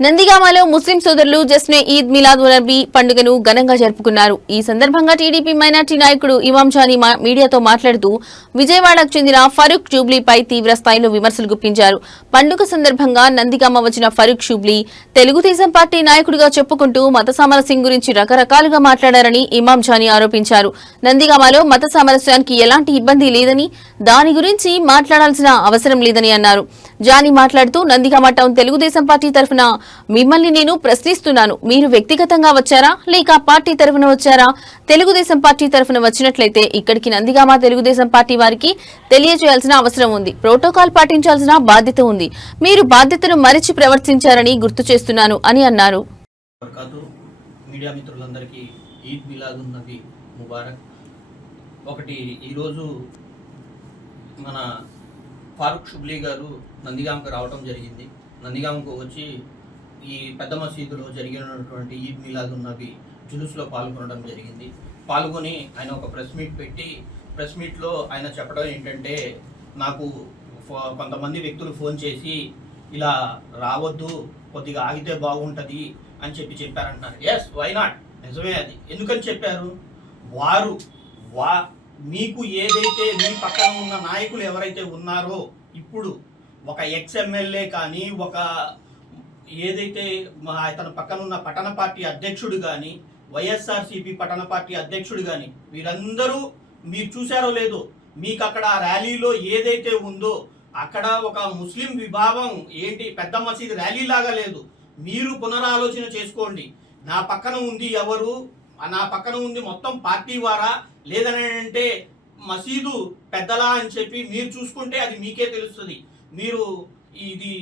నందిగామలో ముస్లిం సోదరులు జస్నే ఈద్ మిలాద్ నబీ పండుగను ఘనంగా జరుపుకున్నారు. ఈ సందర్భంగా టీడీపీ మైనార్టీ నాయకుడు ఇమాం జానీ మా- మీడియాతో మాట్లాడుతూ విజయవాడకు చెందిన ఫరూక్ జూబ్లీపై తీవ్ర స్థాయిలో విమర్శలు గుప్పించారు. పండుగ సందర్భంగా నందిగామ వచ్చిన ఫరూక్ షూబ్లీ తెలుగుదేశం పార్టీ నాయకుడిగా చెప్పుకుంటూ మత సామరస్యం గురించి రకరకాలుగా మాట్లాడారని ఇమాం జానీ ఆరోపించారు. నందిగామలో మత సామరస్యానికి ఎలాంటి ఇబ్బంది లేదని దాని గురించి మాట్లాడాల్సిన అవసరం లేదని అన్నారు. జానీ మాట్లాడుతూ నందిగామ టౌన్ తెలుగుదేశం పార్టీ తరఫున మిమ్మల్ని నేను ప్రశ్నిస్తున్నాను. మీరు వ్యక్తిగతంగా వచ్చారా? లేక పార్టీ తరఫున వచ్చారా? తెలుగుదేశం పార్టీ తరఫున వచ్చినట్లయితే ఇక్కడికి నందిగామ తెలుగుదేశం పార్టీ వారికి తెలియజేయాల్సిన అవసరం ఉంది. ప్రోటోకాల్ పాటించాల్సిన బాధ్యత ఉంది. మీరు బాధ్యతను మరిచి ప్రవర్తించారని గుర్తు చేస్తున్నాను అని అన్నారు. మీడియా మిత్రులందరికీ ఈద్ మిలాద్ ముబారక్. ఒకటి ఈరోజు మన ఫారూక్ షుబ్లీ గారు నందిగాంకు రావటం జరిగింది. నందిగాంకు వచ్చి ఈ పెద్ద మసీదులో జరిగినటువంటి ఈద్ మిలాద్ ఉన్నవి జులుస్లో పాల్గొనడం జరిగింది. పాల్గొని ఆయన ఒక ప్రెస్ మీట్ పెట్టి ప్రెస్ మీట్లో ఆయన చెప్పడం ఏంటంటే నాకు కొంతమంది వ్యక్తులు ఫోన్ చేసి ఇలా రావద్దు కొద్దిగా ఆగితే బాగుంటుంది అని చెప్పి చెప్పారంటున్నారు. ఎస్ వై నాట్ నిజమే అది. ఎందుకని చెప్పారు? వారు వా మీకు ఏదైతే మీ పక్కన ఉన్న నాయకులు ఎవరైతే ఉన్నారో ఇప్పుడు ఒక ఎక్స్ ఎమ్మెల్యే కానీ ఒక ఏదైతే మా అతని పక్కన ఉన్న పట్టణ పార్టీ అధ్యక్షుడు కానీ వైఎస్ఆర్సీపీ పట్టణ పార్టీ అధ్యక్షుడు కానీ వీరందరూ మీరు చూశారో లేదో మీకు అక్కడ ర్యాలీలో ఏదైతే ఉందో అక్కడ ఒక ముస్లిం విభాగం ఏంటి పెద్ద మసీద్ ర్యాలీ లాగా లేదు. మీరు పునరాలోచన చేసుకోండి. నా పక్కన ఉంది ఎవరు? నా పక్కన ఉంది మొత్తం పార్టీ వారా? లేదని అంటే మసీదు పెద్దలా అని చెప్పి మీరు చూసుకుంటే అది మీకే తెలుస్తుంది. మీరు ఇది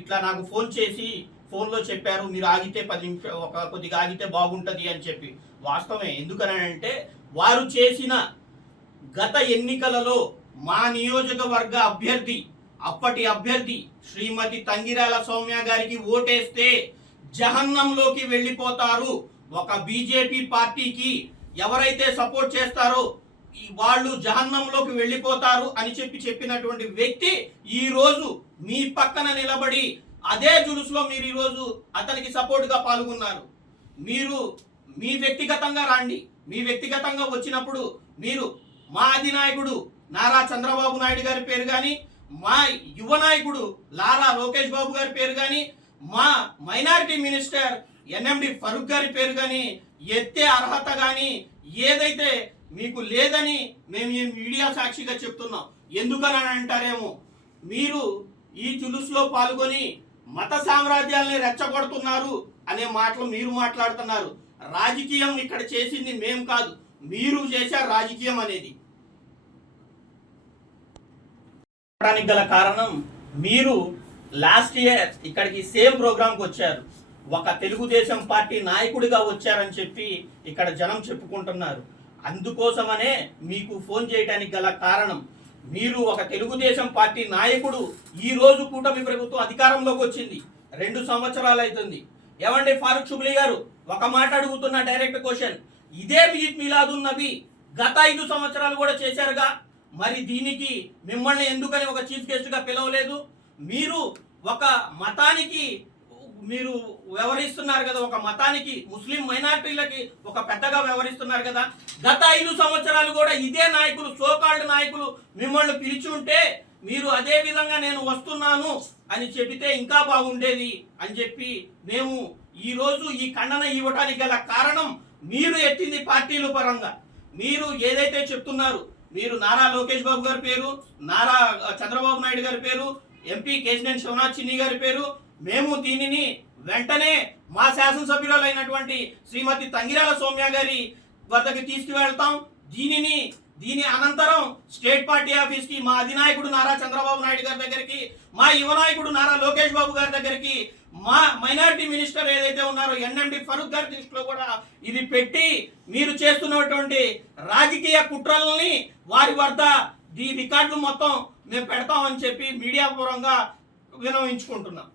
ఇట్లా నాకు ఫోన్ చేసి ఫోన్లో చెప్పారు మీరు ఆగితే పది నిమిషాలు ఒక కొద్దిగా ఆగితే బాగుంటుంది అని చెప్పి. వాస్తవమే ఎందుకనంటే వారు చేసిన గత ఎన్నికలలో మా నియోజకవర్గ అభ్యర్థి అప్పటి అభ్యర్థి శ్రీమతి తంగిరాల సౌమ్య గారికి ఓటేస్తే జహన్నంలోకి వెళ్ళిపోతారు. ఒక బీజేపీ పార్టీకి ఎవరైతే సపోర్ట్ చేస్తారో వాళ్ళు జహన్నంలోకి వెళ్ళిపోతారు అని చెప్పి చెప్పినటువంటి వ్యక్తి ఈరోజు మీ పక్కన నిలబడి అదే జులుసులో మీరు ఈరోజు అతనికి సపోర్ట్గా పాల్గొన్నారు. మీరు మీ వ్యక్తిగతంగా రండి. మీ వ్యక్తిగతంగా వచ్చినప్పుడు మీరు మా అధినాయకుడు నారా చంద్రబాబు నాయుడు గారి పేరు కానీ మా యువ నాయకుడు లారా లోకేష్ బాబు గారి పేరు కానీ మా మైనారిటీ మినిస్టర్ ఎన్ఎండి ఫరూక్ గారి పేరు కానీ ఎత్తే అర్హత కానీ ఏదైతే మీకు లేదని మేము ఈ మీడియా సాక్షిగా చెప్తున్నాం. ఎందుకని అంటారేమో? మీరు ఈ జులుసులో పాల్గొని మత సామ్రాజ్యాల్ని రెచ్చగొడుతున్నారు అనే మాటలు మీరు మాట్లాడుతున్నారు. రాజకీయం ఇక్కడ చేసింది మేం కాదు మీరు చేశారు రాజకీయం అనేది. చెప్పడానికి గల కారణం మీరు లాస్ట్ ఇయర్ ఇక్కడికి సేమ్ ప్రోగ్రామ్కి వచ్చారు. ఒక తెలుగుదేశం పార్టీ నాయకుడిగా వచ్చారని చెప్పి ఇక్కడ జనం చెప్పుకుంటున్నారు. అందుకోసమనే మీకు ఫోన్ చేయడానికి గల కారణం. మీరు ఒక తెలుగుదేశం పార్టీ నాయకుడు ఈ రోజు కూటమి ప్రభుత్వం అధికారంలోకి వచ్చింది. రెండు సంవత్సరాలు అవుతుంది ఏమండి ఫారూక్ షుబ్లీ గారు? ఒక మాట అడుగుతున్న డైరెక్ట్ క్వశ్చన్. ఇదే మీద్ మిలాదున్ నబీ గత ఐదు సంవత్సరాలు కూడా చేశారుగా. మరి దీనికి మిమ్మల్ని ఎందుకని ఒక చీఫ్ గెస్ట్గా పిలవలేదు? మీరు ఒక మతానికి మీరు వ్యవహరిస్తున్నారు కదా ఒక మతానికి ముస్లిం మైనారిటీలకి ఒక పెద్దగా వ్యవహరిస్తున్నారు కదా గత ఐదు సంవత్సరాలు కూడా ఇదే నాయకులు సోకాల్డ్ నాయకులు మిమ్మల్ని పిలిచి ఉంటే మీరు అదే విధంగా నేను వస్తున్నాను అని చెబితే ఇంకా బాగుండేది అని చెప్పి మేము ఈరోజు ఈ ఖండన ఇవ్వడానికి గల కారణం మీరు ఎత్తింది పార్టీల పరంగా. మీరు ఏదైతే చెప్తున్నారు మీరు నారా లోకేష్ బాబు గారి పేరు నారా చంద్రబాబు నాయుడు గారి పేరు ఎంపీ కేసినేని శివనాథ్ చిన్ని గారి పేరు మేము దీనిని వెంటనే మా శాసనసభ్యురాలైనటువంటి శ్రీమతి తంగిరాల సౌమ్య గారి వద్దకు తీసుకువెళ్తాం. దీనిని దీని అనంతరం స్టేట్ పార్టీ ఆఫీస్కి మా అధినాయకుడు నారా చంద్రబాబు నాయుడు గారి దగ్గరికి మా యువ నాయకుడు నారా లోకేష్ బాబు గారి దగ్గరికి మా మైనారిటీ మినిస్టర్ ఏదైతే ఉన్నారో ఎన్ఎండి ఫరూక్ గారి దృష్టిలో కూడా ఇది పెట్టి మీరు చేస్తున్నటువంటి రాజకీయ కుట్రల్ని వారి వద్ద ఈ రికార్డులు మొత్తం మేము పెడతామని చెప్పి మీడియా పూర్వంగా వినవించుకుంటున్నాం.